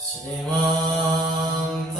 শ্রীমন্ত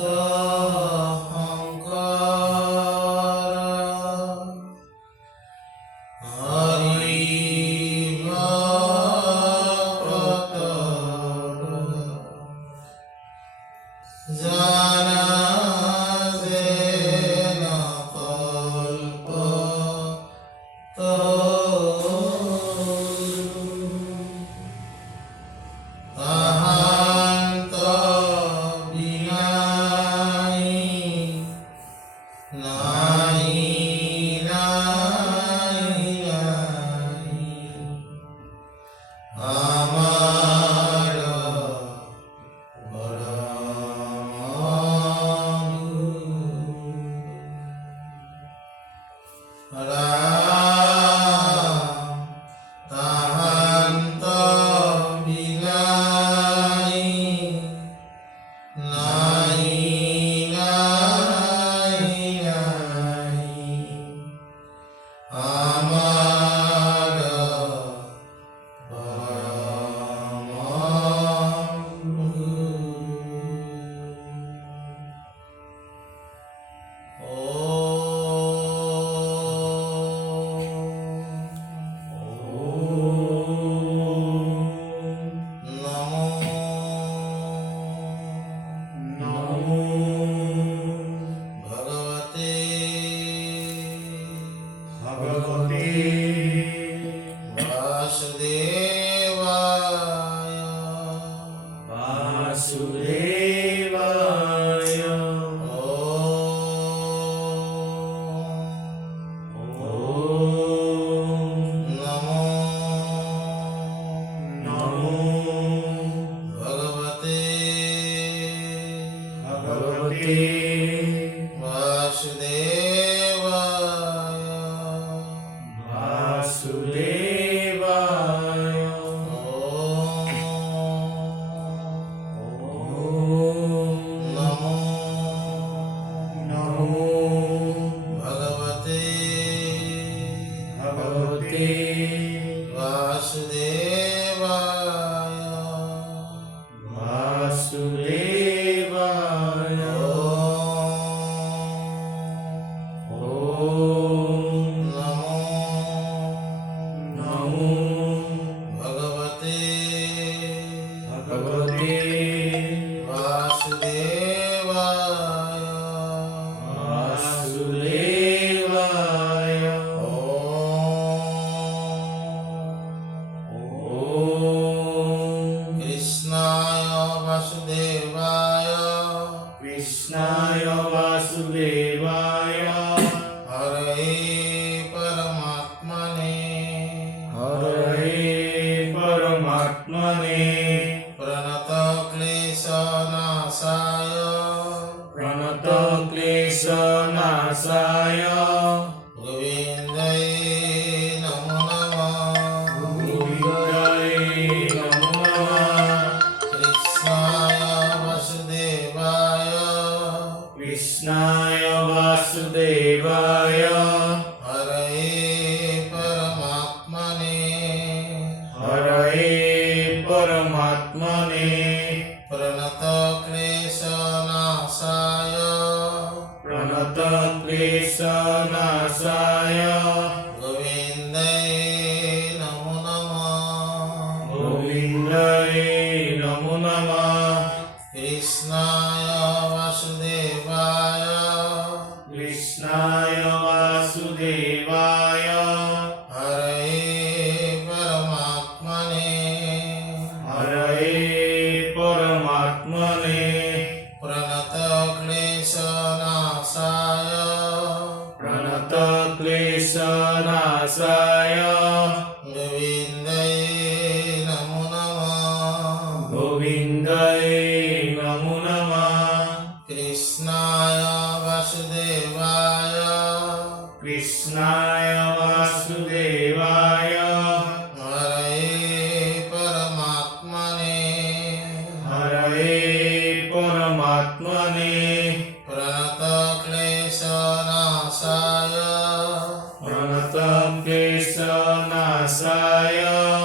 प्रणतक्लेशनाशाय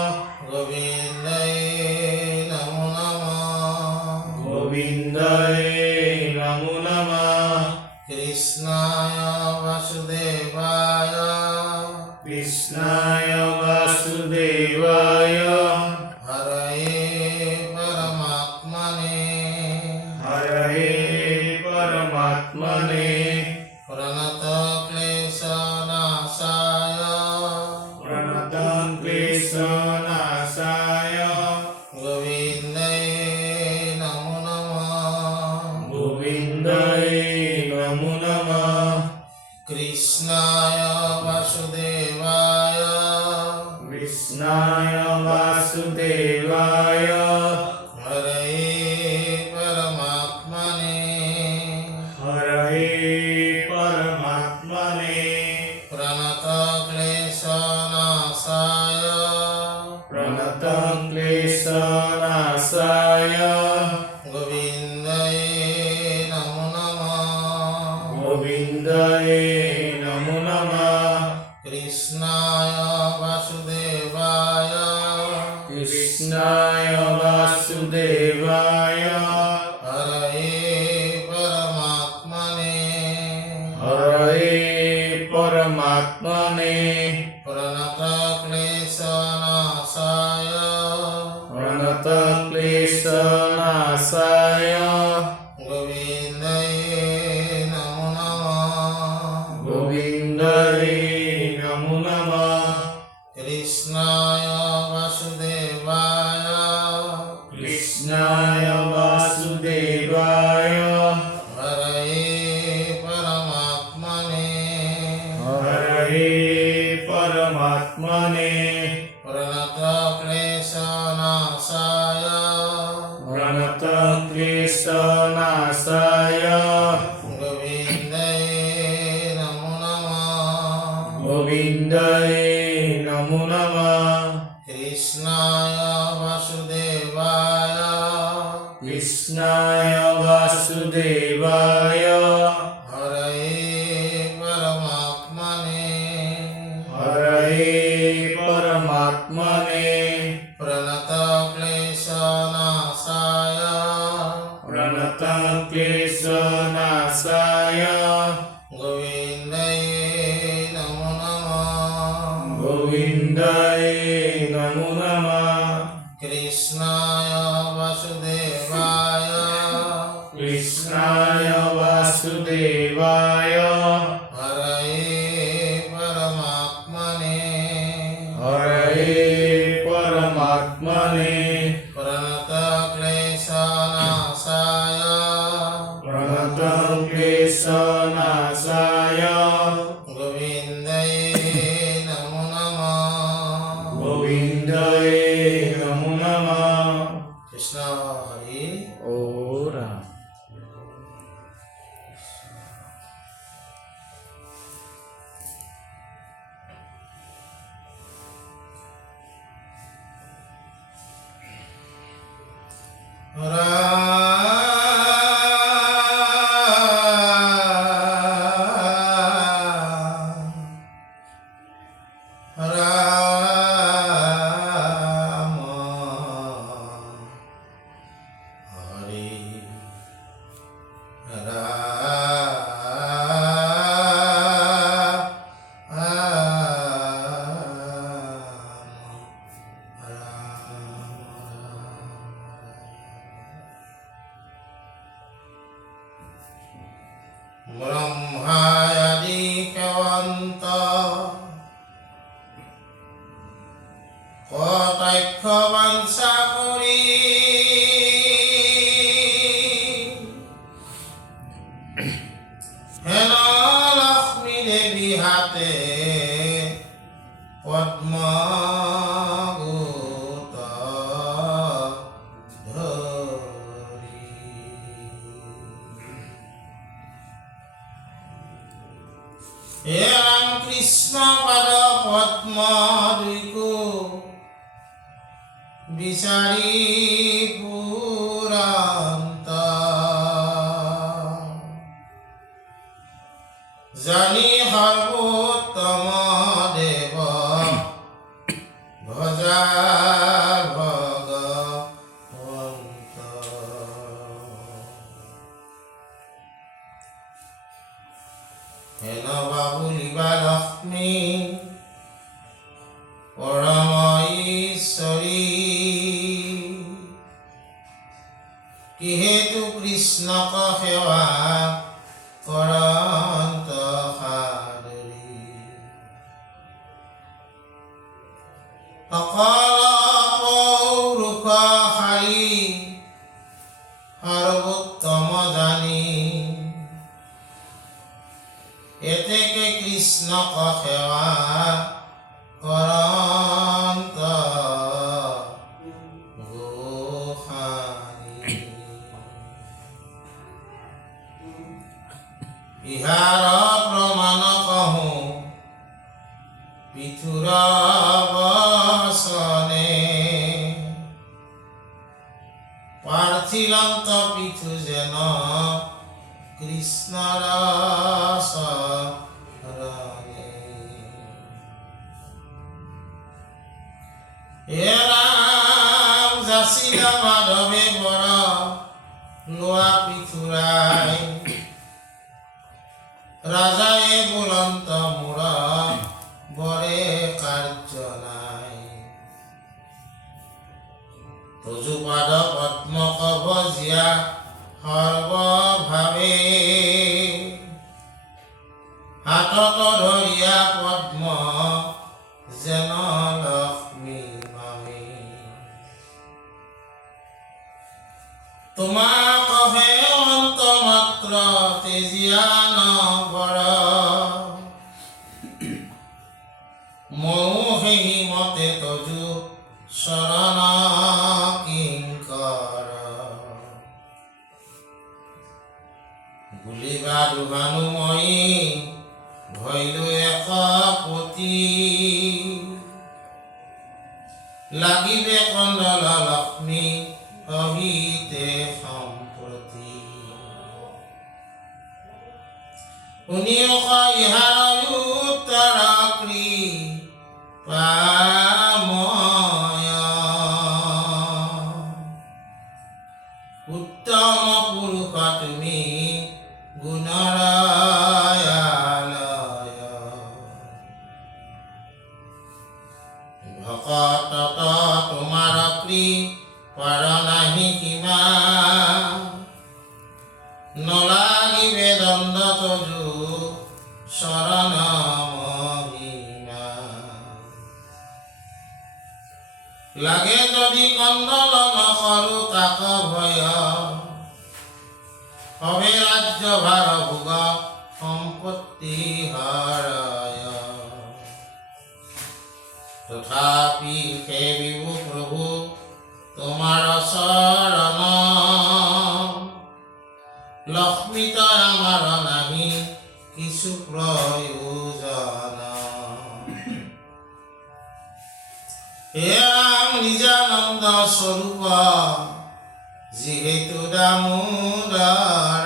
क्लेशनाशाय गोविन्दाय नमो नमः गोविन्दाय नमो नमः कृष्णाय वासुदेवाय कृष्णाय वासुदेवाय हरे परमात्मने हरये परमात्मने प्रणतक्लेशनाशाय प्रणतक्लेशनाशाय गोविन्दाय नमो नमः गोविन्दाय नमो नमः कृष्णाय वासुदेवाय कृष्णाय वासुदेवाय हरे परमात्मने हरये परमात्मने प्रणतक्लेशनाशाय प्रणतक्लेशनाशाय गोविन्दाय नमो नमः गोविन्दाय नमो नमः कृष्णाय वासुदेवाय कृष्णाय वासुदेवाय हरे परमात्मने हरये परमात्मने प्रणतक्लेशनाशाय प्रणतक्लेशनाशाय गोविन्दाय नमो नमः गोविन्दाय नमो नमः कृष्णाय वासुदेवाय कृष्णाय वासुदेवाय हरे परमात्मने हरये परमात्मने प्रणतक्लेशनाशाय प्रणतक्लेशनाशाय गोविन्दाय नमो नमः गोविन्दाय नमो नमः कृष्णाय वासुदेवाय कृष्णाय वासुदेवाय हरे परमात्मने हरये परमात्मने प्रणतक्लेशनाशाय प्रणतक्लेशनाशाय गोविन्दाय नमो नमः गोविन्दाय नमो नमः कृष्ण हरि ओरा राम हरे ব্রহ্মায়াদিকবন্ত কতৈক্ষবংশা করি হেন লক্ষ্মী দেবী হাতে পদ্মগুত ধরি হে রামকৃষ্ণ পদ পদ্ম দুইকো বিচারি পুরান্ত জানি সর্বোত্তম দেব ভজা ভগবন্ত হেন বাবুলিবা লক্ষ্মী পরম ঈশ্বরী কিহেতু কৃষ্ণক সেৱা কৰন্ত সাদৰী ইহাৰ প্ৰমাণ কহোঁ পিথুৰ বচনে পাৰ্থিলন্ত পিথু যেন কৃষ্ণৰ চৰণে। হে ৰাম যাচিলা মাধৱে বৰ লোৱা পিথুৰাই ৰাজায়ে বুলন্ত মূৰ বৰে কাৰ্য নাই। তজুপাদ পদ্ম কবজিয়া সৰ্বভাৱে হাতত ধৰিয়া পদ্ম যেন লক্ষ্মী মামে। তোমাকহে অন্ত মাত্ৰ তেজিয়া নবৰ ময়ো সেই মতে তজু শৰণ কিংকৰ। বুলিবা দুভানু মই ভৈলো এক পতি লাগিবে কন্দল লক্ষ্মী অহিতে সম্প্ৰতি। শুনিয়ক ইহাৰ উত্তৰ কৃপাময় উত্তম পুৰুষ তুমি গুণৰায়ালয়। ভকত তোমাৰ কৃপাৰ নাহি সীমা নলাগিবে দণ্ড তজু শৰণ মহিমা। লাগে যদি কন্দল নকৰো তাক ভয় হবে ৰাজ্য ভাৰ ভোগ সম্পত্তি হৰয়। তথাপি সেবিবু প্ৰভু তোমাৰ চৰণ লক্ষ্মীত আমাৰ নাহি কিছু প্ৰয়োজন। হে ৰাম নিজানন্দ স্বৰূপ যিহেতু দামোদৰ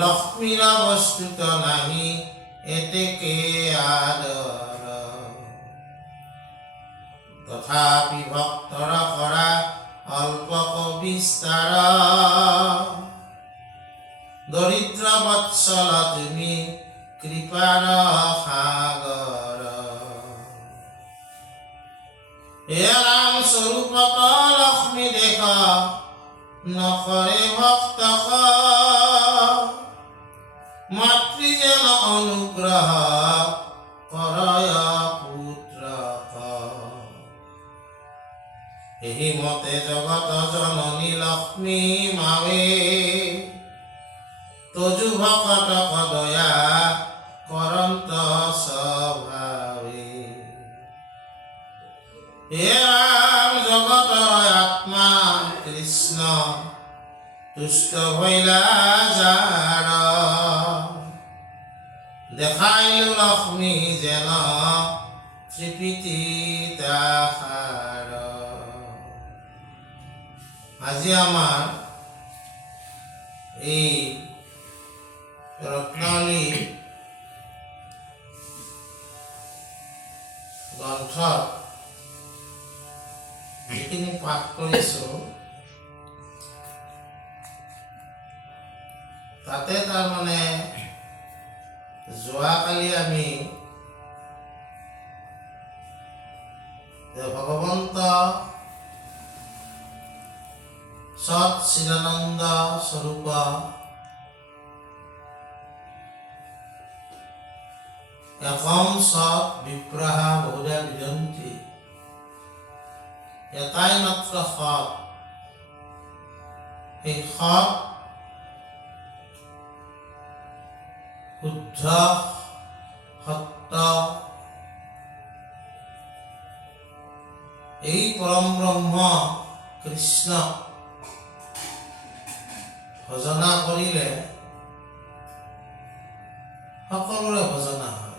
লক্ষ্মীৰ বস্তুত নাহি এতেকে আদৰ। তথাপি ভক্তৰ কৰা অল্পক বিস্তাৰ দৰিদ্ৰ বৎসল তুমি কৃপাৰ সাগৰ। হে ৰাম স্বৰূপত লক্ষ্মী দেখ নকৰে ভক্তক মাতৃ যেন অনুগ্ৰহ কৰয় পুত্ৰক। এই মতে জগত জননী লক্ষ্মী মাৱে তজু ভকতক দয়া কৰন্ত স্বভাৱে। হে ৰাম জগতৰ আত্মা কৃষ্ণ তুষ্ট ভৈলা যাৰ দেখাইলো লক্ষ্মী যেন ত্ৰিপিতি তাহাৰ। আজি আমাৰ এই ৰত্নাৱলী গ্ৰন্থত যিখিনি পাঠ কৰিছো তাতে তাৰমানে যোৱাকালি আমি ভগৱন্ত সৎ চিদানন্দ স্বৰূপ একম সৎ বিপ্ৰাহা বহুধা বিদন্তি এটাই মাত্ৰ সৎ। সেই সৎ শুদ্ধ সত্য এই পৰম ব্ৰহ্ম কৃষ্ণ ভজনা কৰিলে সকলোৰে ভজনা হয়।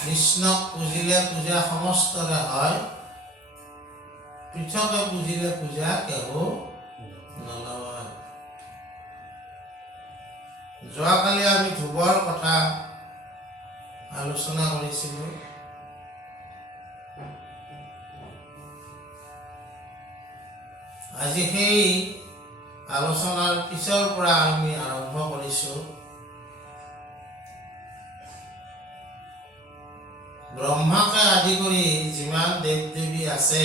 কৃষ্ণক পুজিলে পূজা সমস্তৰে হয়, পৃথকে পুজিলে পূজা কেহো নলয়। যোৱাকালি আমি ধূপৰ কথা আলোচনা কৰিছিলোঁ। আজি সেই আলোচনাৰ পিছৰ পৰা আমি আৰম্ভ কৰিছোঁ। ব্ৰহ্মাকে আদি কৰি যিমান দেৱ দেৱী আছে,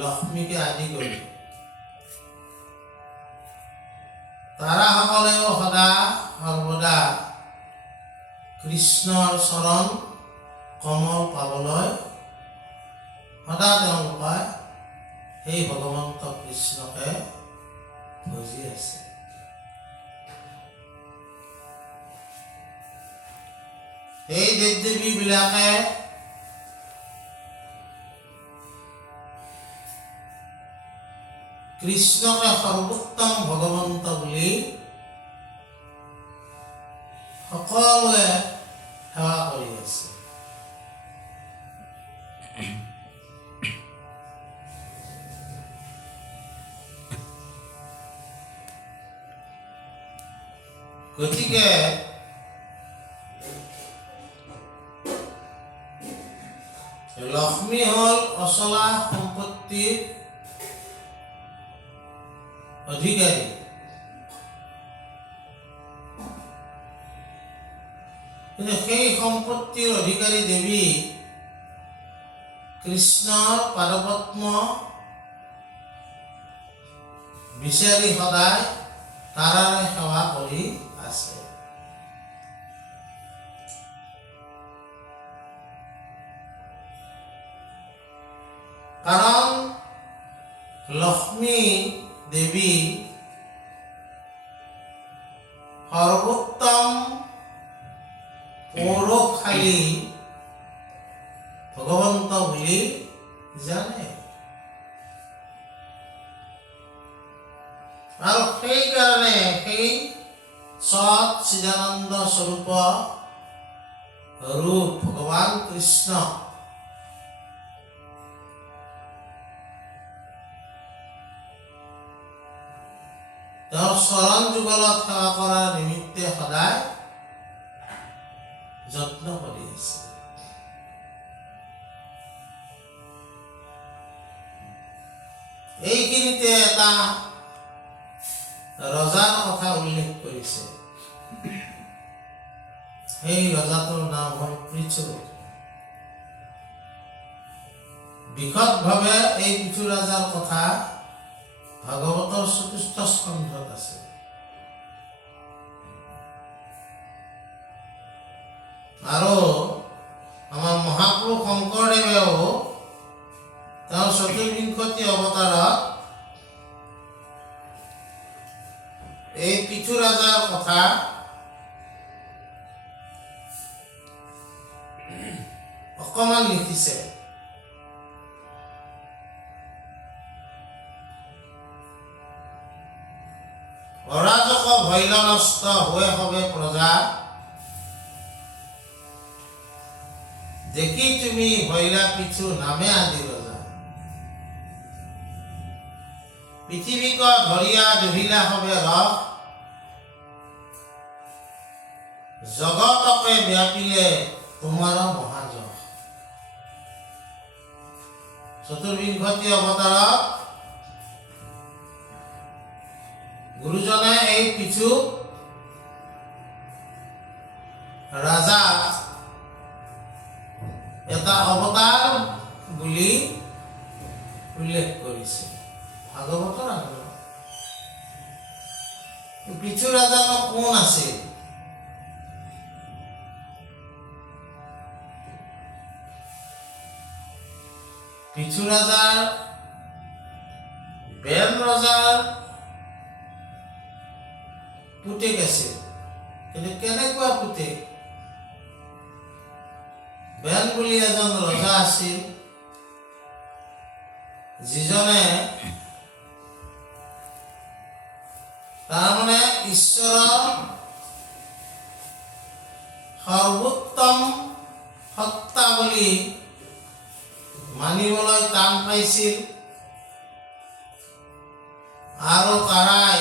লক্ষ্মীকে আদি কৰি তাৰাসকলেও সদা সৰ্বদা কৃষ্ণৰ চৰণ কমল পাবলৈ সদা তেওঁলোকে সেই ভগৱন্ত কৃষ্ণকে ভজি আছে। এই দেৱ দেৱীবিলাকে কৃষ্ণকে সৰ্বোত্তম ভগৱন্ত বুলি সকলোৱে সেৱা কৰি আছে। গতিকে লক্ষ্মী হল অচলা সম্পত্তিৰ অধিকাৰী। কিন্তু সেই সম্পত্তিৰ অধিকাৰী দেৱী কৃষ্ণৰ পাদপদ্ম বিচাৰি সদায় তাৰাৰে সেৱা কৰি আছে। কাৰণ লক্ষ্মী দেৱী সৰ্বোত্তম পৌৰশালী ভগৱন্ত বুলি জানে। আৰু সেইকাৰণে সেই সৎ চিদানন্দ স্বৰূপ ৰূপ ভগৱান কৃষ্ণ তেওঁৰ চৰণ যুগলত সেৱা কৰাৰ নিমিত্তে সদায় যত্ন কৰি আছে। এইখিনিতে এটা ৰজাৰ কথা উল্লেখ কৰিছে। সেই ৰজাটোৰ নাম হ'ল পৃথু। বিশদভাৱে এই পৃথু ৰজাৰ কথা ভাগৱতৰ ৪ৰ্থ স্কন্ধত আছে। আৰু আমাৰ মহাপুৰুষ শংকৰদেৱেও তেওঁৰ ৪বিংশতি অৱতাৰত এই পৃথু ৰজাৰ কথা অকমান লিখিছে। অৰাজক ভৈল নষ্ট হৈ হবে প্ৰজা, দেখি তুমি ভৈলা পিছু নামে আদি ৰজা। পৃথিৱীক ধৰিয়া দুহিলা হবে ৰস, জগতকে ব্যাপিলে তোমাৰ মহাযশ। ৪বিংশতি অৱতাৰত গুৰুজনে এই পৃথু ৰাজা এটা অৱতাৰ বুলি উল্লেখ কৰিছে ভাগৱতৰ আগত। পৃথু ৰাজানো কোন আছিল? পৃথু ৰাজাৰ বেন ৰজাৰ পুতেক আছিল। কিন্তু কেনেকুৱা পুতেক? বেন বুলি এজন ৰজা আছিল, যিজনে তাৰমানে ঈশ্বৰৰ সৰ্বোত্তম সত্তা বুলি মানিবলৈ টান পাইছিল আৰু তাৰাই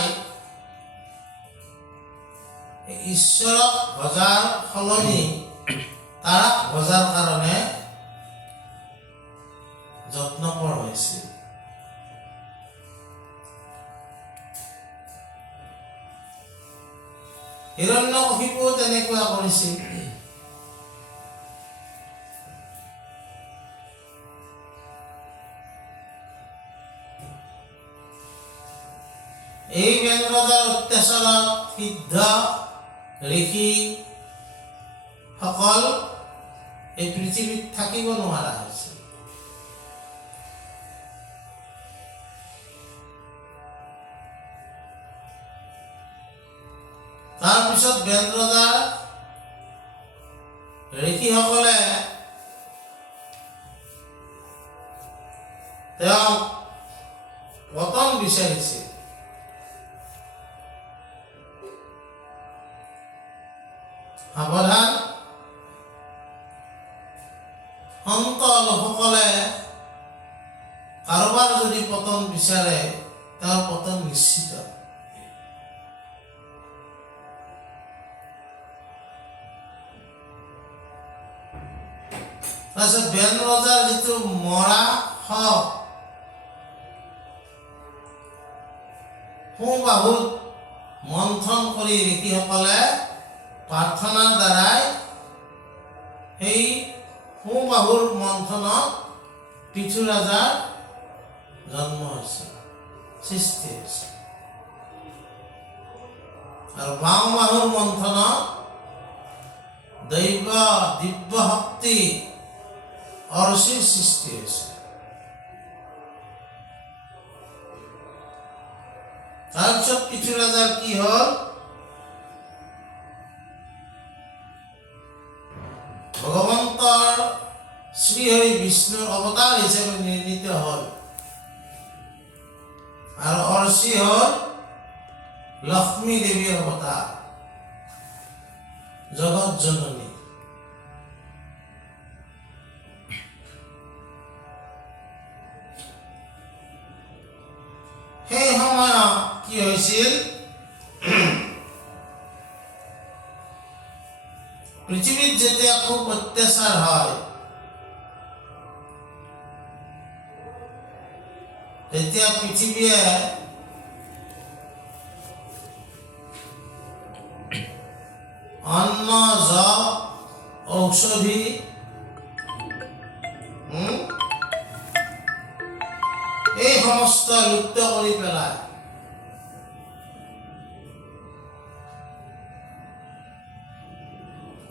ঈশ্বৰক ভজাৰ সলনি তাৰাক ভজাৰ কাৰণে যত্নপৰ হৈছিল। হিৰণ্যকশিপুও তেনেকুৱা কৰিছিল। এই বেংৰজাৰ অত্যাচাৰত সিদ্ধ ঋষি সকল এই পৃথিৱীত থাকিব নোৱাৰা হৈছিল। তাৰপিছত বেংৰজাৰ ঋষিসকলে তেওঁক পতন বিচাৰিছিল। সাৱধান, সন্ত লোকসকলে কাৰোবাৰ যদি পতন বিচাৰে তেওঁৰ পতন নিশ্চিত। তাৰপিছত বেন ৰজাৰ যিটো মৰা হক সোঁবাহুত মন্থন কৰি ঋষিসকলে প্ৰাৰ্থনাৰ দ্বাৰাই সেই সোঁবাহুৰ মন্থনত পৃথু ৰজাৰ জন্ম হৈছে, সৃষ্টি হৈছে। আৰু বাওঁবাহুৰ মন্থনত দিব্য শক্তি অৰচিৰ সৃষ্টি হৈছে। তাৰপিছত পৃথু ৰজাৰ কি হ'ল? ভগৱন্তৰ শ্ৰীহৰি বিষ্ণুৰ অৱতাৰ হিচাপে নিৰ্ণীত হ'ল আৰু অৰচি হ'ল লক্ষ্মী দেৱীৰ অৱতাৰ, জগত জননী। সেই সময়ত কি হৈছিল? পৃথিৱীত যেতিয়া খুব অত্যাচাৰ হয় তেতিয়া পৃথিৱীয়ে অন্ন, জল, ঔষধি এই সমস্ত লুপ্ত কৰি পেলায়।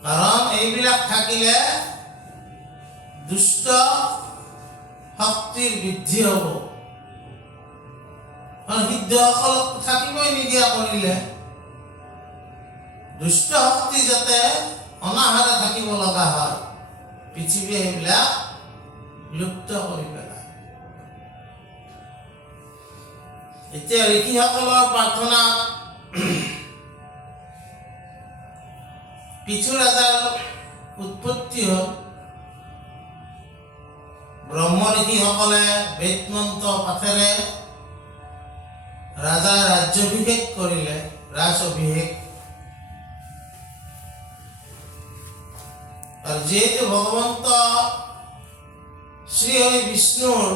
কাৰণ এইবিলাক থাকিলে দুষ্ট শক্তিৰ বৃদ্ধি হ'ব। কাৰণ সিদ্ধসকলক থাকিবই নিদিয়া কৰিলে দুষ্ট শক্তি যাতে অনাহাৰে থাকিব লগা হয়, পৃথিৱীয়ে সেইবিলাক লুপ্ত কৰি পেলায়। এতিয়া ঋষিসকলৰ প্ৰাৰ্থনাত পৃথু ৰজাৰ উৎপত্তি হ'ল। ব্ৰহ্ম ঋষিসকলে বেদ মন্ত্ৰ পাঠেৰে ৰাজাৰ ৰাজ্যাভিষেক কৰিলে, ৰাজ অভিষেক। আৰু যিহেতু ভগৱন্ত শ্ৰীহৰি বিষ্ণুৰ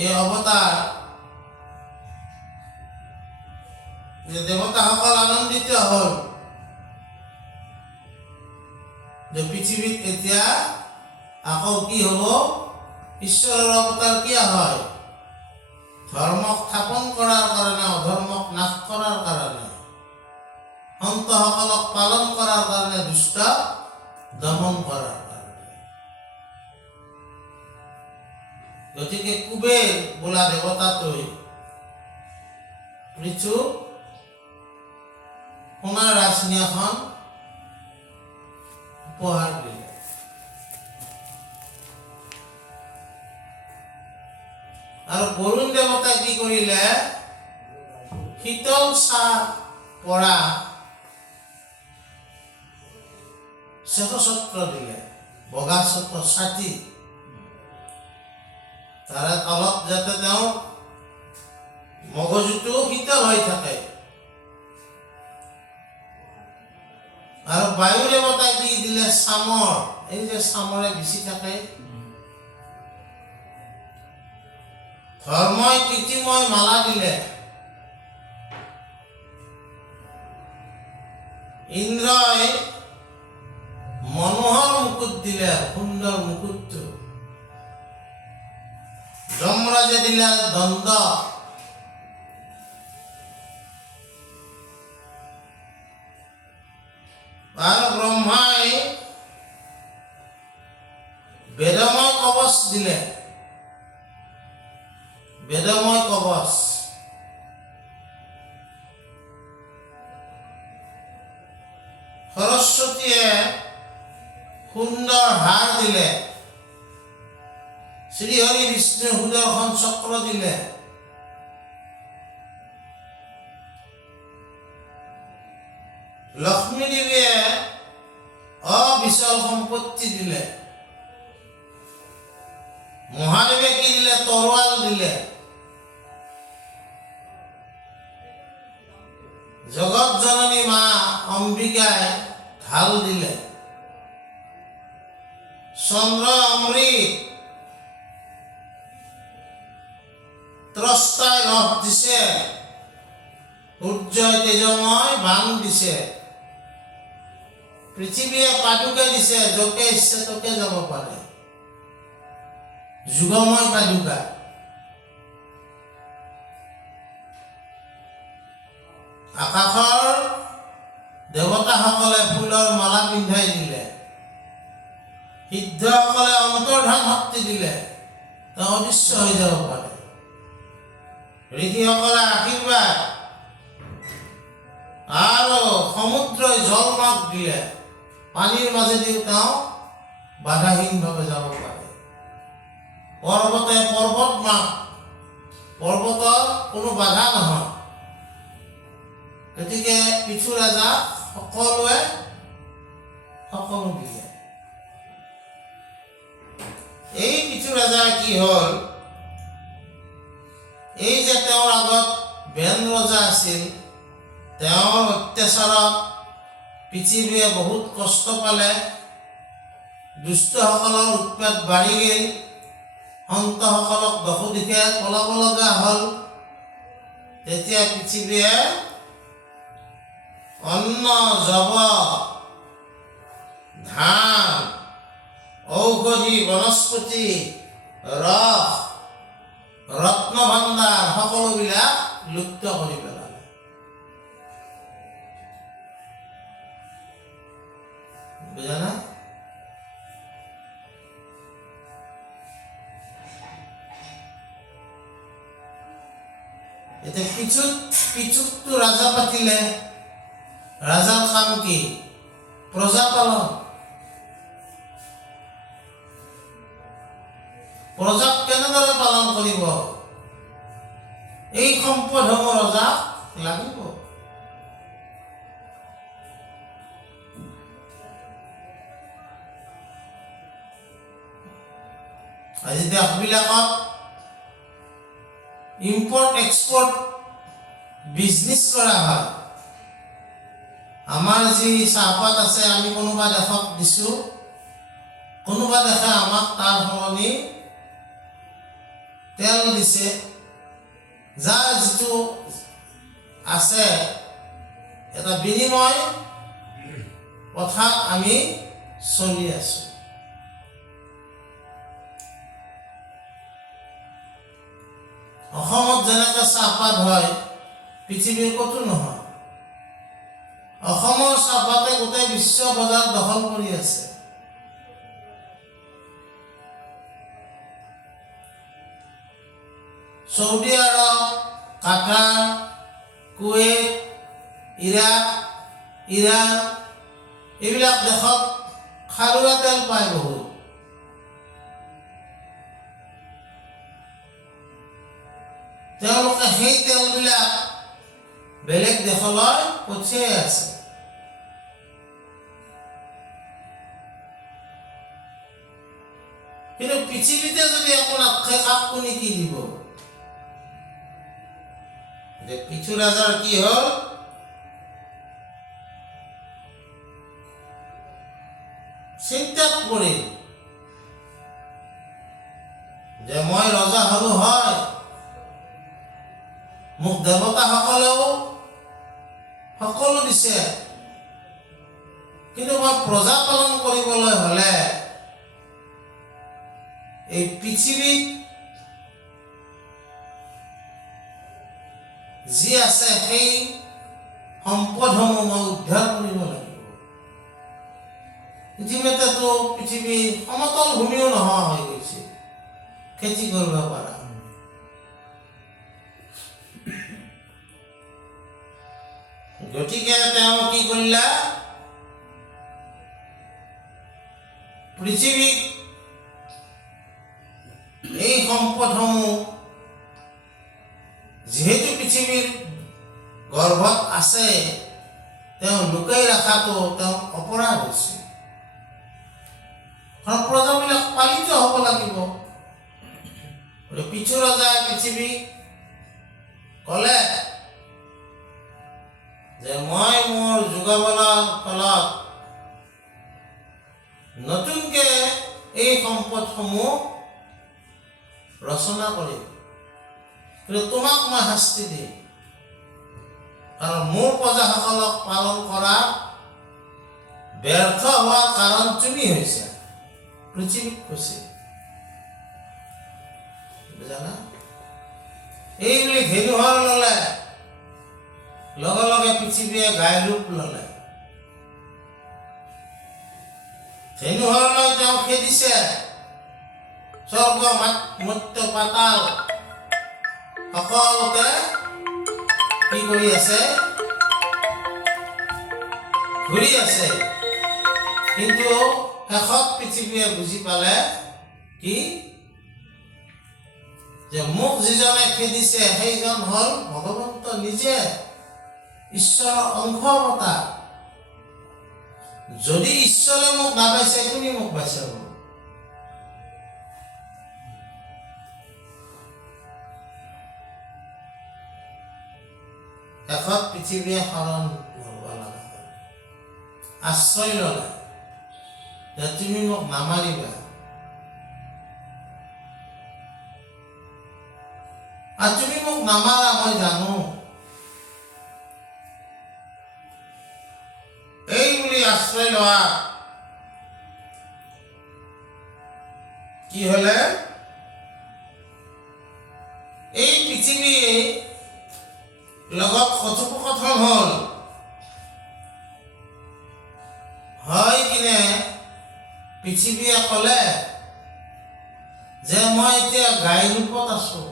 এই অৱতাৰ, যে দেৱতাসকল আনন্দিত হ'ল যে পৃথিৱীত এতিয়া আকৌ কি হ'ব? ঈশ্বৰৰ অৱতাৰ কিয় হয়? ধৰ্মক স্থাপন কৰাৰ কাৰণে, অধৰ্মক নাশ কৰাৰ কাৰণে, সন্তসকলক পালন কৰাৰ কাৰণে, দুষ্ট দমন কৰাৰ কাৰণে। গতিকে কুবেৰ বোলা দেৱতাটোই পৃথু সোণাৰ ৰাজসিংহাসন উপহাৰ দিলে। আৰু বৰুণ দেৱতাই কি কৰিলে? শীতল চাহ পৰা শ্বেতছত্ৰ দিলে, বগা ছত্ৰ ছাতি, তাৰে তলত যাতে তেওঁৰ মগজুটো শীতল হৈ থাকে আৰু বায়ু দেৱতাই দি দিলে চামৰ, এই যে চামৰে বিচি থাকে, ধৰ্মই কীৰ্তিময় মালা দিলে, ইন্দ্ৰই মনোহৰ মুকুট দিলে, সুন্দৰ মুকুটটো, যমৰাজে দিলে দণ্ড, আৰু ব্ৰহ্মাই বেদময় কবচ দিলে, বেদময় কবচ, সৰস্বতীয়ে সুন্দৰ হাৰ দিলে, শ্ৰীহৰি বিষ্ণু সুদৰ্শন চক্ৰ দিলে, লক্ষ্মী দেৱীয়ে অবিচল সম্পত্তি দিলে, মহাদেৱে কি দিলে? তৰোৱাল দিলে, জগত জননী মা অম্বিকাই ঢাল দিলে, চন্দ্ৰ অমৃত, ত্ৰস্তাই ৰস দিছে, সূৰ্যই তেজময় বাং দিছে, পৃথিৱীয়ে পাদুকা দিছে, য'তে ইচ্ছে ত'তে যাব পাৰে, যুগময় পাদুকা, আকাশৰ দেৱতাসকলে ফুলৰ মালা পিন্ধাই দিলে, সিদ্ধসকলে অন্তৰ্ধান শক্তি দিলে, তেওঁ অদৃশ্য হৈ যাব পাৰে, ঋষিসকলে আশীৰ্বাদ, আৰু সমুদ্ৰই জলমাৰ্গ দিলে, পানীৰ মাজেদিও তেওঁ বাধাহীনভাৱে যাব পাৰে, পৰ্বতে পৰ্বতমাৰ্গ, পৰ্বতৰ কোনো বাধা নহয়, গতিকে পৃথু ৰাজা সকলোৱে সকলো দিলে। এই পৃথু ৰাজাৰ কি হ'ল, এই যে তেওঁৰ আগত বেন ৰজা আছিল, তেওঁৰ অত্যাচাৰত পৃথিৱীয়ে বহুত কষ্ট পালে, দুষ্টসকলৰ উৎপাত বাঢ়ি গ'ল, সন্তসকলক দশদিশে পলাব লগা হ'ল, তেতিয়া পৃথিৱীয়ে অন্ন, যৱ, ধান, ঔষধি, বনস্পতি, ৰস, ৰত্ন ভাণ্ডাৰ সকলোবিলাক লুপ্ত কৰি পেলালে। বুজা নাই? এতিয়া পিছুকটো ৰাজা পাতিলে, ৰাজাৰ কাম কি? প্ৰজা পালন, প্ৰজাক কেনেদৰে পালন কৰিব? এই সম্পদসমূহ ৰজাক লাগিব। আজি দেশবিলাকত ইম্পৰ্ট এক্সপৰ্ট বিজনেছ কৰা হয়। আমাৰ যি চাহপাত আছে আমি কোনোবা দেশক দিছোঁ, কোনোবা দেশে আমাক তাৰ সলনি তেল দিছে, যাৰ যিটো আছে এটা বিনিময় প্ৰথাত আমি চলি আছোঁ। অসমত যেনেকৈ চাহপাত হয় পৃথিৱীৰ ক'তো নহয়। অসমৰ চাহপাতে গোটেই বিশ্ব বজাৰ দখল কৰি আছে। সৌদি আৰব, কাটাৰ, কুৱেইট, ইৰাক, ইৰাণ এইবিলাক দেশত খাৰুৱা তেল পায় বহুত। তেওঁলোকে সেই তেলবিলাক বেলেগ দেশলৈ পঠিয়াই আছে। কিন্তু পৃথিৱীতে যদি একো নাথাকে কাক কোনে কি দিব? পিঠু ৰাজাৰ কি হ'ল? চিন্তাত পৰিল যে মই ৰজা হলো হয়, মোক দেৱতাসকলেও সকলো দিছে, কিন্তু মই প্ৰজা পালন কৰিবলৈ হলে এই পৃথিৱীত যি আছে সেই সম্পদসমূহ মই উদ্ধাৰ কৰিব লাগিব। ইতিমধ্যেতো পৃথিৱী সমতল ভূমিও নোহোৱা হৈ গৈছে খেতি কৰিব পৰা। গতিকে তেওঁ কি কৰিলে? পৃথিৱীক এই সম্পদসমূহ যিহেতু পৃথিৱীৰ গৰ্ভত আছে, তেওঁ লুকাই ৰখাটো তেওঁ অপৰাধ হৈছে। কাৰণ প্ৰজাবিলাক পালিত হ'ব লাগিব। পিঠু ৰজাই পৃথিৱীক ক'লে যে মই মোৰ যুগবলৰ ফলত নতুনকে এই সম্পদসমূহ ৰচনা কৰিম, কিন্তু তোমাক মই শাস্তি দিম, কাৰণ মোৰ প্ৰজাসকলক পালন কৰা ব্যৰ্থ হোৱাৰ কাৰণ তুমি হৈছা। পৃথিৱীক কৈছে, বুজানা? এই বুলি ধেনুহৰ ললে, লগে লগে পৃথিৱীয়ে গাই ৰূপ ললে। ধেনুহৰলৈ তেওঁ খেদিছে। স্বৰ্গ মৰ্ত্য পাতাল সকলোতে কি কৰি আছে? ঘূৰি আছে। কিন্তু শেষত পৃথিৱীয়ে বুজি পালে কি? যে মোক যিজনে খেদিছে সেইজন হল ভগৱন্ত নিজে, ঈশ্বৰৰ অংশ অৱতাৰ। যদি ঈশ্বৰে মোক নাপাইছে, কোনে মোক পাইছে? শেষত পৃথিৱীয়ে শৰণ ল'ব লগা হ'ল, আশ্ৰয় ল'লে যে তুমি মোক নামাৰিবা। আৰু তুমি মোক নামাৰা মই জানো। এই বুলি আশ্ৰয় লোৱা কি হলে? এই পৃথিৱী লগত কথোপকথন হল। হয় কিনে পৃথিৱীয়ে ক'লে যে মই এতিয়া গাই ৰূপত আছো।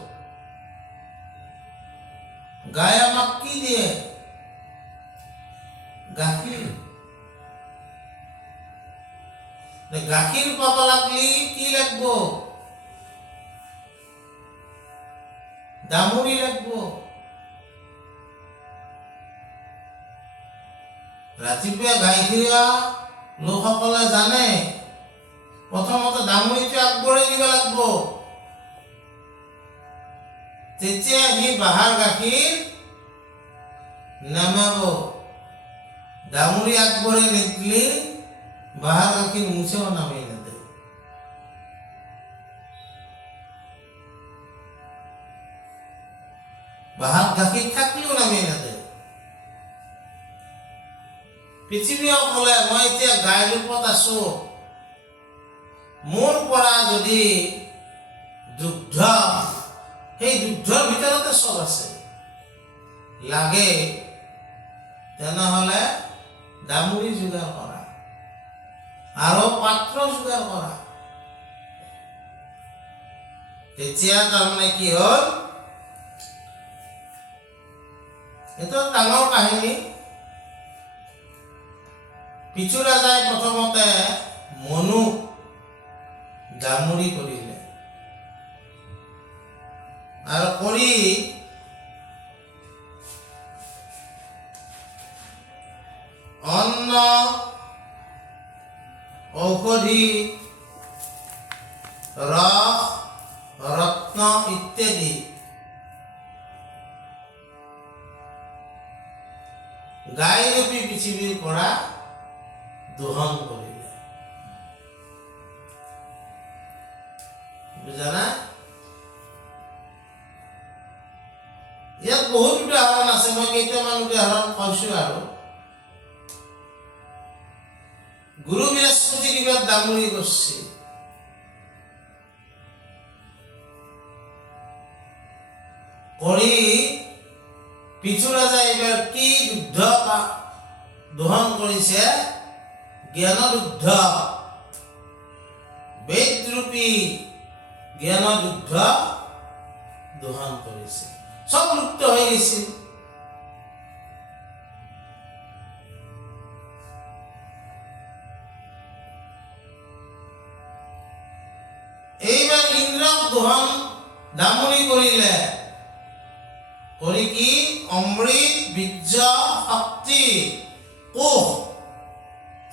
গাই আমাক কি দিয়ে? গাখীৰ। গাখীৰ পাব লাগলি কি লাগব? দামুৰি লাগব। ৰাতিপুৱা গাই খীৰোৱা লোকসকলে জানে প্ৰথমতে দামুৰিটো আগবঢ়াই দিব লাগিব, তেতিয়া সি বাহাৰ গাখীৰ নামাব। দামুৰি আগবঢ়াই নিদিলে বাহাৰ গাখীৰ মুছেও নামি নেদে। বাহাত গাখীৰ থাকিলেও নামি নেদে। পৃথিৱীয়ে ক'লে মই এতিয়া গাই ৰূপত আছো, মোৰ পৰা যদি দুগ্ধ, সেই দুগ্ধৰ ভিতৰতে চব আছে, লাগে তেনেহলে দামুৰি যোগাৰ কৰা আৰু পাত্ৰ যোগাৰ কৰা। তেতিয়া তাৰমানে কি হ'ল? এইটো ডাঙৰ কাহিনী। পিঠু ৰাজাই প্ৰথমতে মনুক দামুৰি কৰিলে আৰু কৰি ৰস, ৰত্ন ইত্যাদি গাইৰূপী পৃথিৱীৰ পৰা দোহন কৰিলে। বুজানা? ইয়াত বহুত উদাহৰণ আছে, মই কেইটামান উদাহৰণ কৈছো আৰু। গুৰু বৃহস্পতি কিবা ডাঙৰি কৰিছে, কৰি পিছু ৰজা এইবাৰ কি যুদ্ধ দোহন কৰিছে? জ্ঞানযুদ্ধ, বেদৰূপী জ্ঞানযুদ্ধ দোহন কৰিছে। সব লুপ্ত হৈ গৈছিল। এইবাৰ ইন্দ্ৰক দোহন ডাঙৰি কৰিলে, কৰি কি অমৃত, বীৰ্য, শক্তি, কোষ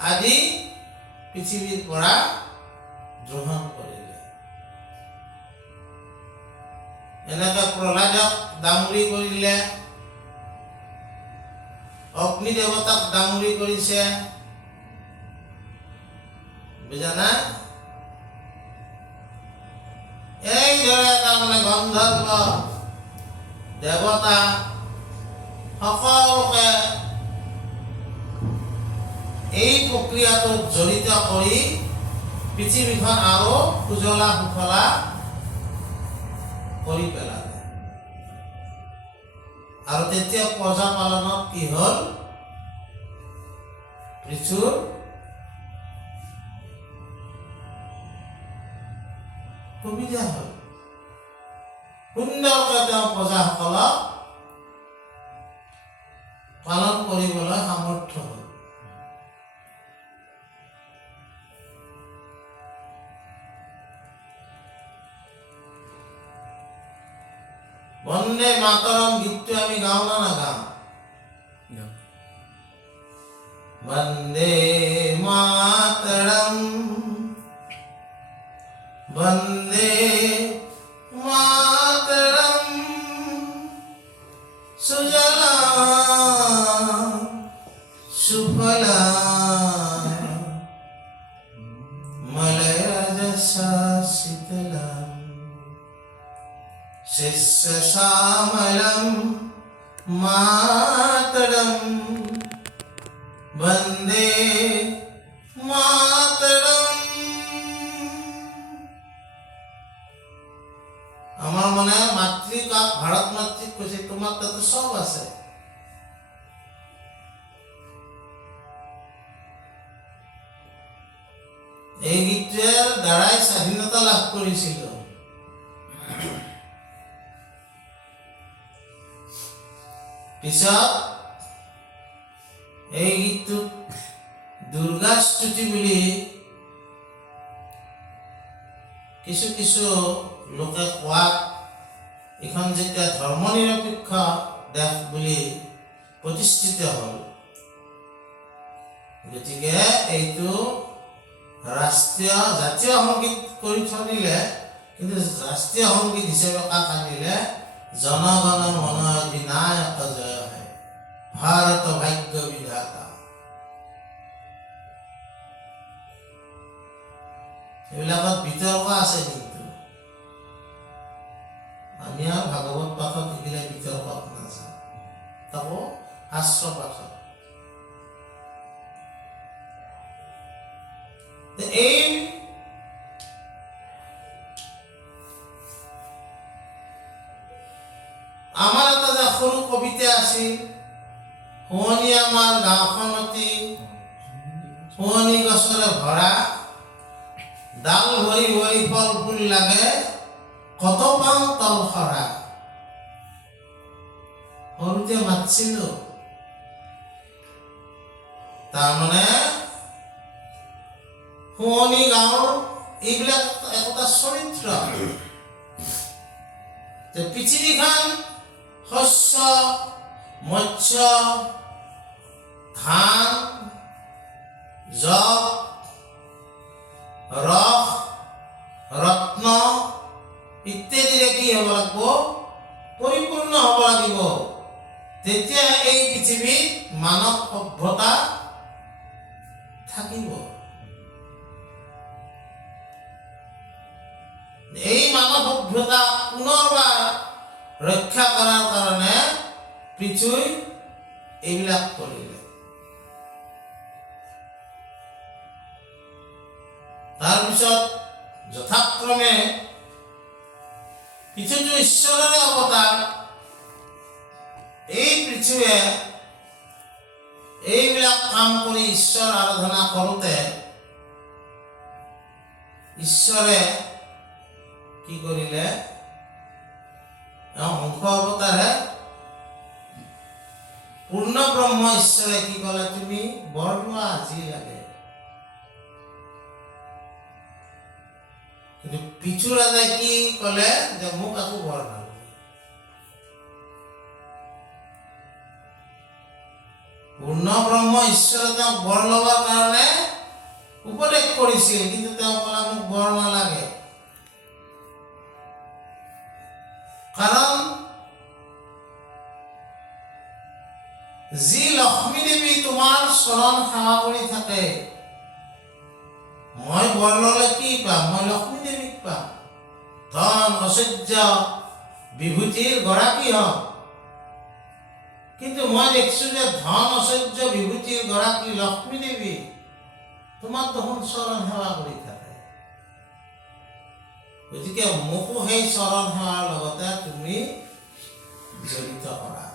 আদি পৃথিৱীৰ পৰা গ্ৰহণ কৰিলে। এনেকৈ প্ৰহ্লাদক ডাঙৰি কৰিলে, অগ্নি দেৱতাক ডাঙৰি কৰিছে। বুজানা? এইদৰে তাৰমানে গন্ধৰ্ব দেৱতা সকলোকে এই প্ৰক্ৰিয়াটোত জড়িত কৰি পৃথিৱীখন আৰু উজলা সুফলা কৰি পেলালে। আৰু তেতিয়া প্ৰজা পালনত কি হ'ল? প্ৰচুৰ সুবিধা হ'ল। সুন্দৰকৈ তেওঁ প্ৰজাসকলক পালন কৰিবলৈ সামৰ্থ্য হ'ল। বন্দে মাতৰম গীতটো আমি গাওঁ না নাগাওঁ? বন্দে মাতৰম, বন্দে মাতরম, সুজলাম সুফলাম মলয়জসা শীতলাম শিষ্য শ্যামলম মাতরম, বন্দে মাতরম। আমার মনে হয় মাতৃকা, ভারত মাতৃক কৈছে, তোমার তাতে সব আছে। এই গীতের দ্বারাই স্বাধীনতা লাভ করেছিল। পিছত এই গীতটোক দুর্গা স্তুতি বুলি কিছু কিছু লোকে কোৱাত এখন যেতিয়া ধৰ্মনিৰপেক্ষ দেশ বুলি প্ৰতিষ্ঠিত হ'ল, গতিকে এইটো ৰাষ্ট্ৰীয় জাতীয় সংগীত কৰি থৈ দিলে, কিন্তু ৰাষ্ট্ৰীয় সংগীত হিচাপে কাক আনিলে? জনগণ মন অধিনায়ক জয় হে, ভাৰত ভাগ্য বিধাতা। এইবিলাকত বিতৰ্ক আছে, কিন্তু আমি আৰু ভাগৱত পাঠত শিকিলে বিতৰ্কত নাযাওঁ, তাকো শাস্ত্ৰ পাঠত। এই আমাৰ এটা যে সৰু কবিতা আছিল, শুৱনি আমাৰ গাঁওখনতি, শুৱনি গছৰে ভৰা, ডাল ভৰি ভৰি ফল ফুল লাগে, কত পাওঁ তল সৰা। সৰুতে মাতিছিলো, তাৰমানে শুৱনি গাঁৱৰ এইবিলাক একোটা চৰিত্ৰ, যে পৃথিৱীখন শস্য, মৎস্য, ধান, যব, ৰস, ৰত্ন ইত্যাদিৰে কি হ'ব লাগিব পৰিপূৰ্ণ হ'ব লাগিব তেতিয়া এই পৃথিৱীত মানৱ সভ্যতা থাকিব এই মানৱ সভ্যতা পুনৰবাৰ ৰক্ষা কৰাৰ কাৰণে পৃথুই এইবিলাক কৰিলে তাৰপিছত যথাক্ৰমে পৃথুটো ঈশ্বৰৰে অৱতাৰ এই পৃথুৱে এইবিলাক কাম কৰি ঈশ্বৰ আৰাধনা কৰোঁতে ঈশ্বৰে কি কৰিলে অংশ অৱতাৰে পূৰ্ণ ব্ৰহ্ম ঈশ্বৰে কি ক'লে তুমি বৰ লোৱা আজি লাগে কিন্তু পিছু ৰাজাই কি ক'লে যে মোক আকৌ বৰ নালাগে পূৰ্ণ ব্ৰহ্ম ঈশ্বৰে তেওঁক বৰ ল'বৰ কাৰণে উপদেশ কৰিছিল কিন্তু তেওঁ ক'লে মোক বৰ নালাগে কাৰণ যি লক্ষ্মী দেৱী তোমাৰ চৰণ সেৱা কৰি থাকে মই বৰ ল'লে কি পাম মই লক্ষ্মী দেৱীক পাম ধন ঐশ্বৰ্য বিভূতিৰ গৰাকী হম কিন্তু মই দেখিছো যে ধন ঐশ্বৰ্য বিভূতিৰ গৰাকী লক্ষ্মী দেৱী তোমাক দেখোন চৰণ সেৱা কৰি থাকে গতিকে মোকো সেই চৰণ সেৱাৰ লগতে তুমি জড়িত কৰা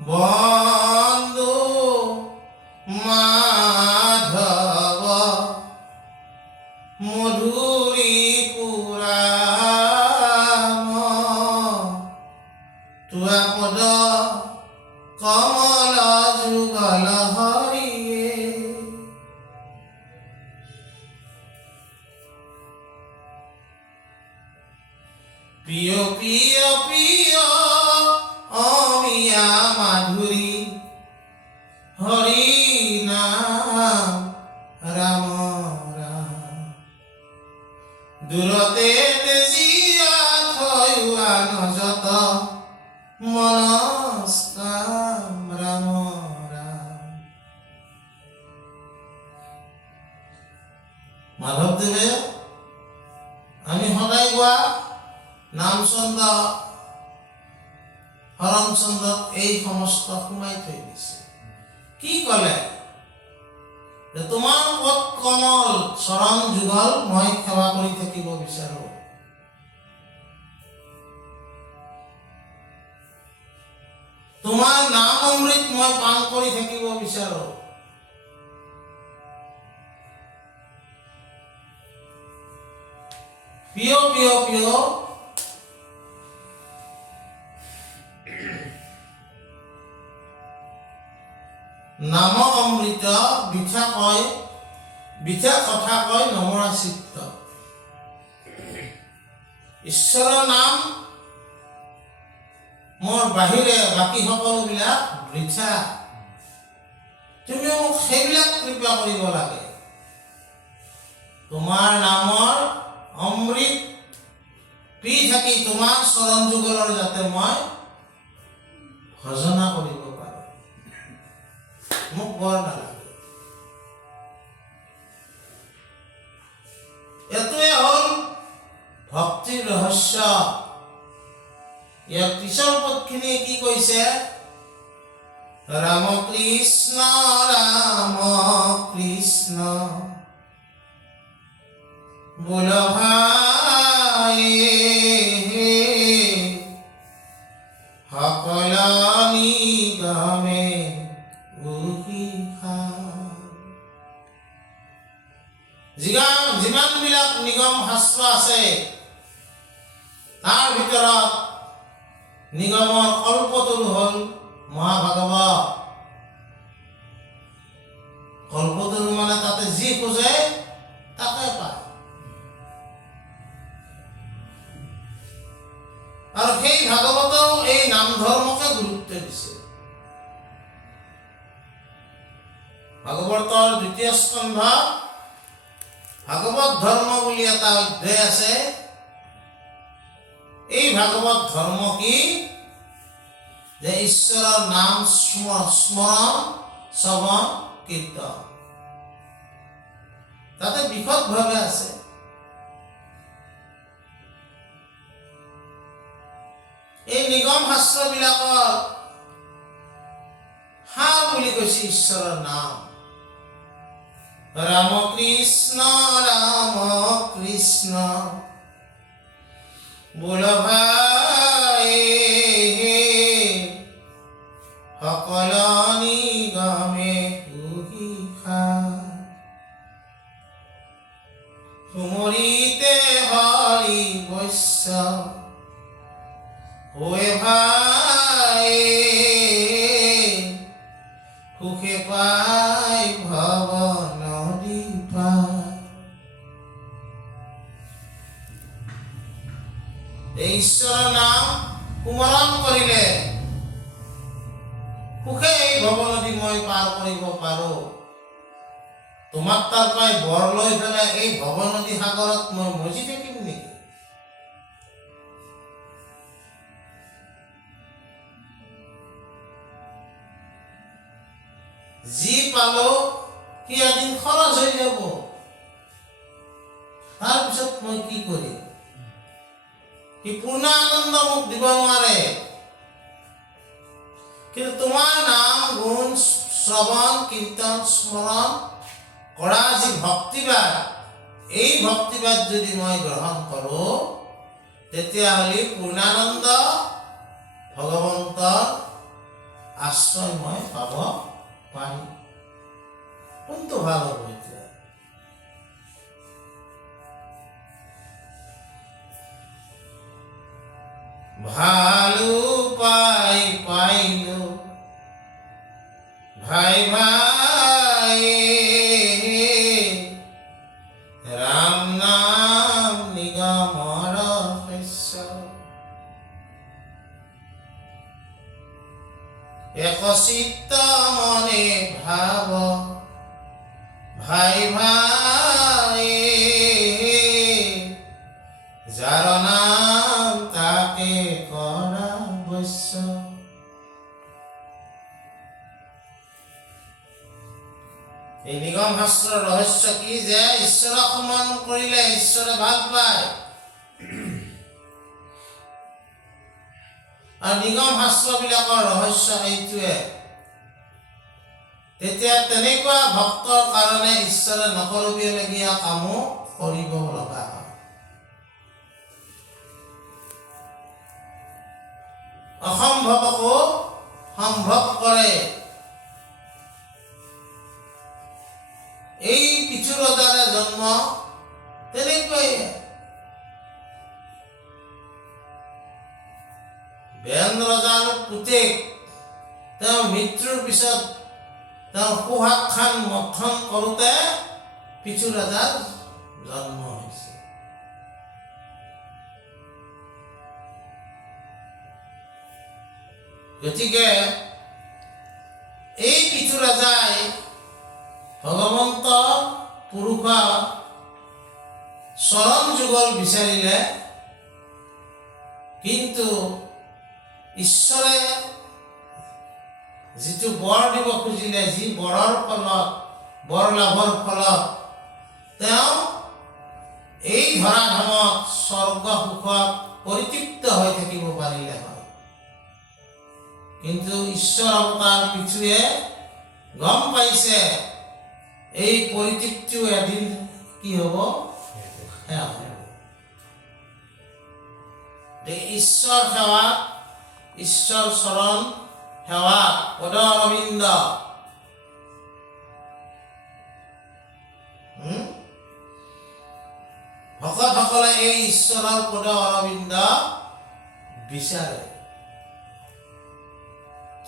বন্দো মাধৱ মধুৰী পুৰাম তোৱা পদ কমল যুগল হৰিয়ে প্ৰিয় প্ৰিয় প্ৰিয় অমিয়া মাধুৰী হৰি নাম ৰাম ৰাম দূৰতে তেজিয়া থৈয়া নজত মনস্কাম ৰাম ৰাম মাধৱদেৱে আমি সদায় গোৱা নাম ছন্দ হৰণ ছন্দত এই সমস্ত সোমাই থৈ দিছে কি ক'লে যে তোমাৰ পদ কমল চৰণ যুগল মই সেৱা কৰি থাকিব বিচাৰো তোমাৰ নাম অমৃত মই পান কৰি থাকিব বিচাৰো প্ৰিয় প্ৰিয় প্ৰিয় নাম অমৃত বিথা কথা কয় নমৰা চিত্ত ঈশ্বৰৰ নাম মোৰ বাহিৰে বাকী সকলোবিলাক বৃথা তুমি মোক সেইবিলাক কৃপা কৰিব লাগে তোমাৰ নামৰ অমৃত পি থাকি তোমাৰ চৰণ যুগলৰ যাতে মই ভজনা কৰিব পাৰো মোক বৰ নালাগে এটোৱে হ'ল ভক্তিৰ ৰহস্য ইয়াৰ পিছৰ পদখিনিয়ে কি কৈছে ৰাম কৃষ্ণ বোল ভাই সকল নিগমে যিমানবিলাক নিগম শাস্ত্ৰ আছে তাৰ ভিতৰত নিগমৰ কল্পতৰু হ'ল মহাভাগৱত কল্পতৰু মানে তাতে যি খোজে তাকে পায় আৰু সেই ভাগৱতেও এই নাম ধৰ্মকে গুৰুত্ব দিছে ভাগৱতৰ ২য় স্কন্ধ ভাগৱত ধৰ্ম বুলি এটা অধ্যায় আছে। এই ভাগৱত ধৰ্ম কি? যে ঈশ্বৰৰ নাম স্মৰণ শ্ৰৱণ কীৰ্তন। তাতে বিশদভাৱে আছে। এই নিগম শাস্ত্ৰবিলাকৰ সাৰ বুলি কৈছে ঈশ্বৰৰ নাম। ৰাম কৃষ্ণ বোল ভাই সকল নিগমে তুহি সুমৰিতে হৰি বৈষ্ণৱ হৈ ভাই সুখে পাই ভৱ নদী পাই। ঈশ্বৰৰ নাম সুমৰণ কৰিলে সুখে এই ভৱ নদী মই পাৰ কৰিব পাৰো। তোমাক তাৰ পৰাই বৰ লৈ পেলাই এই ভৱ নদী সাগৰত মই মজি থাকিম নেকি? যি পালো সি এদিন খৰচ হৈ যাব। তাৰপিছত মই কি কৰিম? সি পূৰ্ণ আনন্দ মোক দিব নোৱাৰে। কিন্তু তোমাৰ নাম গুণ শ্ৰৱণ কীৰ্তন স্মৰণ কৰা যি ভক্তিবাদ, এই ভক্তিবাদ যদি মই গ্ৰহণ কৰো তেতিয়াহ'লে পূৰ্ণানন্দ ভগৱন্তৰ আশ্ৰয় মই পাব পাৰিম। কোনটো ভাল হ'ব এতিয়া? ভালো পাইলো ভাই ভাই ৰাম নাম নিগমৰ শস্য একচিত্ত মনে ভাব ভাই ভাই যাৰ নাম তাকে কৰা বৈশ্য। এই নিগম শাস্ত্ৰৰ ৰহস্য কি? যে ঈশ্বৰক সন্মান কৰিলে ঈশ্বৰে ভাল পায়। আৰু নিগম শাস্ত্ৰবিলাকৰ ৰহস্য এইটোৱে। তেতিয়া তেনেকুৱা ভক্তৰ কাৰণে ঈশ্বৰে নকৰিবলগীয়া কামো কৰিব লগা হয়। অসম্ভৱকো সম্ভৱ কৰে। এই পিছু ৰজাৰে জন্ম তেনেকৈয়ে। বেন ৰজাৰ পুতেক তেওঁ মৃত্যুৰ পিছত তেওঁ সুহাগখান মথন কৰোঁতে পিছু ৰজাৰ জন্ম হৈছে। গতিকে এই পিছু ৰজাই ভগৱন্ত পুৰুষৰ চৰণ যুগল বিচাৰিলে, কিন্তু ঈশ্বৰে যিটো বৰ দিব খুজিলে, যি বৰৰ ফলত বৰ লাভৰ ফলত তেওঁ এই ধৰাধামত স্বৰ্গ সুখত পৰিতৃপ্ত হৈ থাকিব পাৰিলে হয়। কিন্তু ঈশ্বৰ অৱতাৰ পিছুৱে গম পাইছে এই পৰিতৃপ্তিও এদিন কি হ'ব? ঈশ্বৰ সেৱা, ঈশ্বৰ চৰণ সেৱা, পদ অৰবিন্দ ভকতসকলে এই ঈশ্বৰৰ পদ অৰবিন্দ বিচাৰে।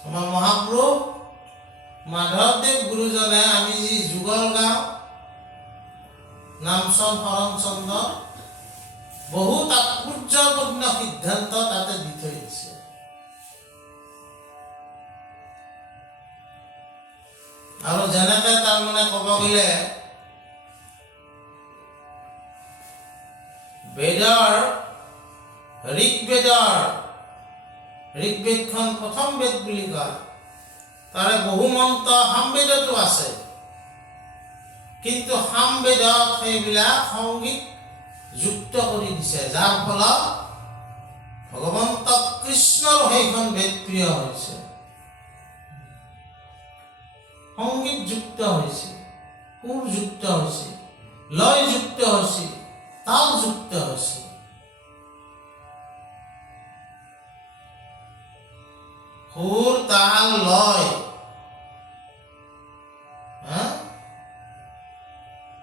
আমাৰ মহাপুৰুষ মাধৱদেৱ গুৰুজনে আমি যি যুগল গাওঁ, নামচন শৰণ চন্দ্ৰ, বহু তাৎপৰ্যপূৰ্ণ সিদ্ধান্ত তাতে দি থৈ দিছে। আৰু যেনেকৈ তাৰ ক'ব গ'লে বেদৰ ঋগ্বেদখন প্ৰথম বেদ বুলি কয়। তাৰে বহু মন্ত্ৰ সামবেদতো আছে, কিন্তু সামবেদত সেইবিলাক সংগীত যুক্ত কৰি দিছে, যাৰ ফলত ভগৱন্ত কৃষ্ণৰ সেইখন বেদ প্ৰিয় হৈছে। সংগীত যুক্ত হৈছে, সুৰ যুক্ত হৈছে, লয় যুক্ত হৈছে, তাল যুক্ত হৈছে। সুৰ, তাল, লয়,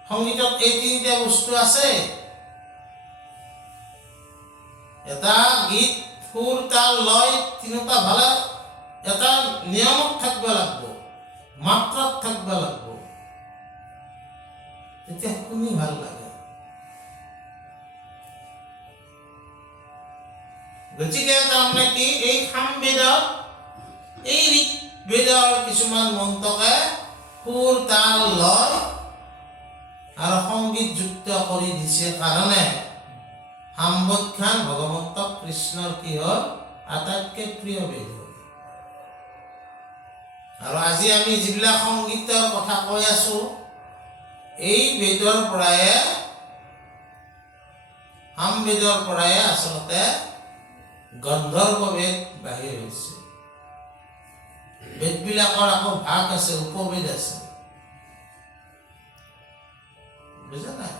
সংগীতত এই তিনিটা বস্তু আছে। এটা গীত সুৰ, তাল, লয় তিনিটা ভালে এটা নিয়মত থাকিব লাগিব, মাত্ৰাত থাকিব লাগিব, তেতিয়া শুনি ভাল লাগে। গতিকে তাৰমানে কি এই সামবেদত এই ঋগ্বেদৰ কিছুমান মন্ত্ৰকে সুৰ, তাল, লয় আৰু সংগীত যুক্ত কৰি দিছে কাৰণে সামবেদখন ভগৱন্ত কৃষ্ণৰ কি হ'ল আটাইতকৈ প্ৰিয় বেদ হ'ল। আৰু আজি আমি যিবিলাক সংগীতৰ কথা কৈ আছো, এই বেদৰ পৰাই সামবেদৰ পৰাই আচলতে গন্ধৰ্ব বেদ বাহিৰ হৈছে। বেদবিলাকৰ আকৌ ভাগ আছে, উপবেদ আছে, বুজা নাই?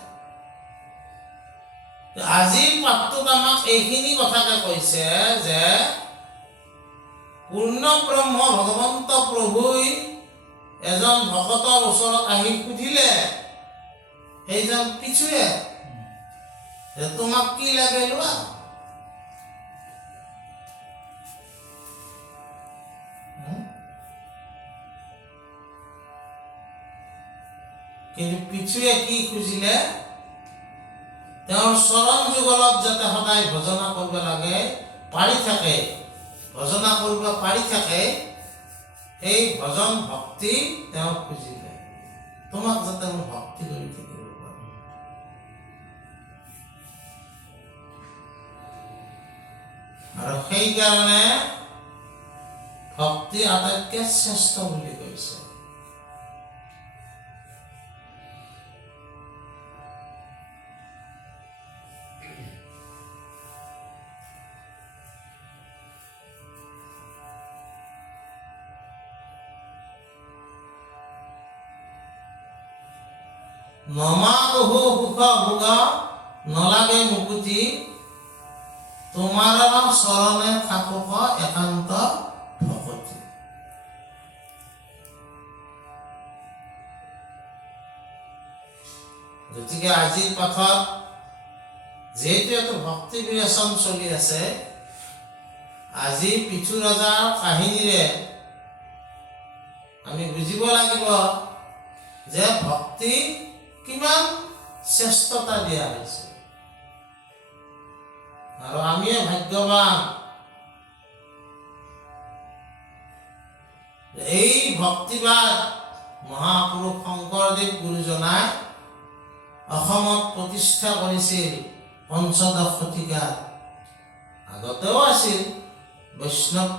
আজিৰ পাঠটোত আমাক এইখিনি কথাকে কৈছে যে পূৰ্ণ ব্ৰহ্ম ভগৱন্ত প্ৰভুই এজন ভকতৰ ওচৰত আহি সুধিলে, সেইজন পিছুৱে যে তোমাক কি লাগে লোৱা। কিন্তু পিছুৱে কি খুজিলে? তেওঁৰ চৰণ যুগলত যাতে সদায় ভজনা কৰিব লাগে, পাৰি থাকে, ভজনা কৰিব পাৰি থাকে, এই ভজন ভক্তি তেওঁ খুজিলে, তোমাক যাতে মই ভক্তি কৰি থাকিব পাৰোঁ। আৰু সেইকাৰণে ভক্তি আটাইতকৈ শ্ৰেষ্ঠ বুলি কৈছে। নমাবহু সুখ ভোগ নলাগে মুকুতি, তোমাৰ চৰণে থাকক একান্ত ভকতি। গতিকে আজিৰ পাঠত যিহেতু এটা ভক্তি বিবেচন চলি আছে, আজি পৃথু ৰজাৰ কাহিনীৰে আমি বুজিব লাগিব যে ভক্তি কিমান শ্ৰেষ্ঠতা দিয়া হৈছে। আৰু আমিয়ে ভাগ্যৱান এই ভক্তিবাদ মহাপুৰুষ শংকৰদেৱ গুৰুজনাই অসমত প্ৰতিষ্ঠা কৰিছিল পঞ্চদশ শতিকাত। আগতেও আছিল, বৈষ্ণৱ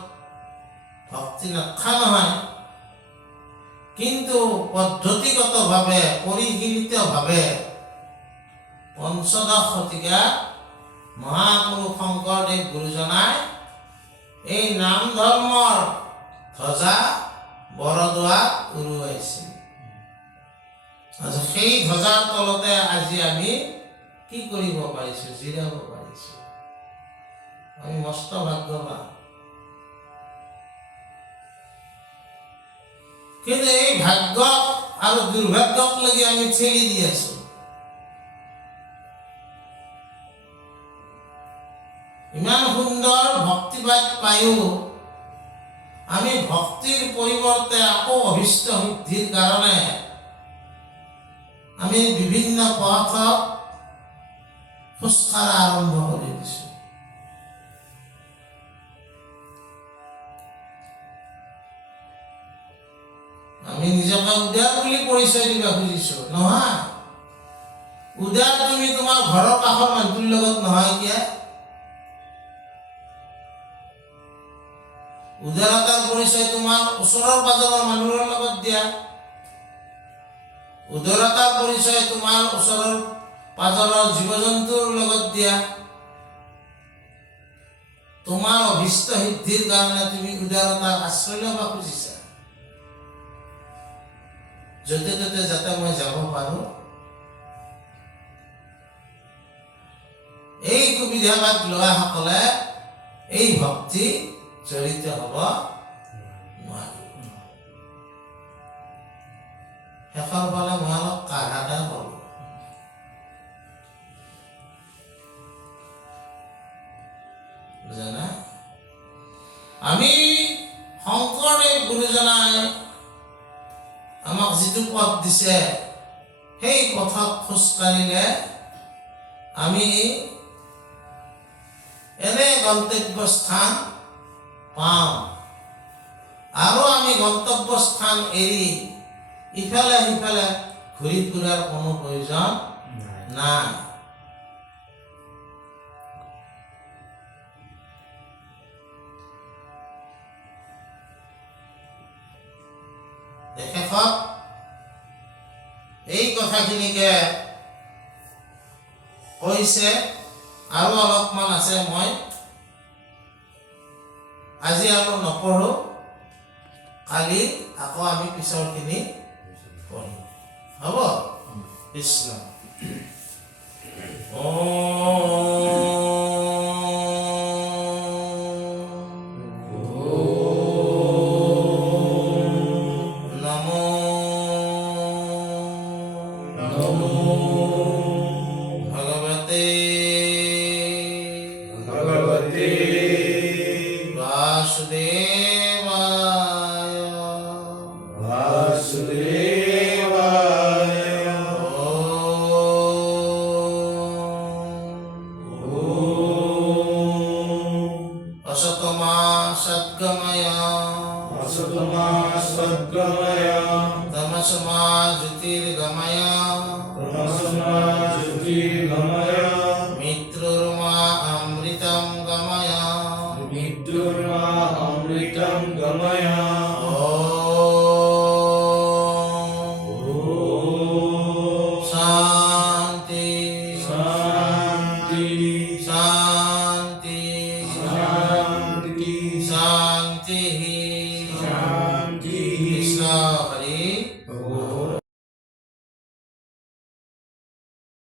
ভক্তি নথকা নহয়, কিন্তু পদ্ধতিগতভাৱে পৰিশীলিতভাৱে পঞ্চদশ শতিকাত মহাপুৰুষ শংকৰদেৱ গুৰুজনাই এই নাম ধৰ্মৰ ধ্বজা বৰদোৱাত উৰুৱাইছিল। সেই ধ্বজাৰ তলতে আজি আমি কি কৰিব পাৰিছো? জিৰাব পাৰিছো। আমি মস্ত ভাগ্যৱান। কিন্তু এই ভাগ্য আৰু দুৰ্ভাগ্যক লাগি আমি ঠেলি দি আছো। ইমান সুন্দৰ ভক্তিবাদ পায়ো আমি ভক্তিৰ পৰিৱৰ্তে আকৌ অভিষ্ট সিদ্ধিৰ কাৰণে আমি বিভিন্ন পথত খোজকাঢ়া আৰম্ভ কৰি দিছো। আমি আমি নিজকে উদাৰ বুলি পৰিচয় দিব খুজিছো নহয় উদাৰ তুমি তোমাৰ ঘৰৰ কাষৰ মানুহটোৰ লগত নহয় কিয়া উদাৰতাৰ পৰিচয় তোমাৰ ওচৰৰ পাজৰৰ মানুহৰ লগত দিয়া উদাৰতাৰ পৰিচয় তোমাৰ ওচৰৰ পাজৰৰ জীৱ-জন্তুৰ লগত দিয়া তোমাৰ অভিষ্ট সিদ্ধিৰ কাৰণে তুমি উদাৰতাৰ আশ্ৰয় ল'ব খুজিছা য'তে ত'তে যাতে মই যাব পাৰো এই সুবিধাবাদ লোৱাসকলে এই ভক্তি জড়িত হ'ব নোৱাৰে শেষৰ ফালে মই অলপ কাঢ়াটা কৰোঁ বুজানা আমি শংকৰদেৱ গুৰুজনাই আমাক যিটো পথ দিছে সেই পথত খোজ কাঢ়িলে আমি এনে গন্তব্যস্থান পাওঁ আৰু আমি গন্তব্যস্থান এৰি ইফালে সিফালে ঘূৰি ফুৰাৰ কোনো প্ৰয়োজন নাই শেষত এই কথাখিনিকে কৈছে আৰু অলপমান আছে মই আজি আৰু নপঢ়ো কালি আকৌ আমি পিছৰখিনি পঢ়িম হ'ব কৃষ্ণ सद्गमय तमसमा ज्योतिर्गमय तमस्मा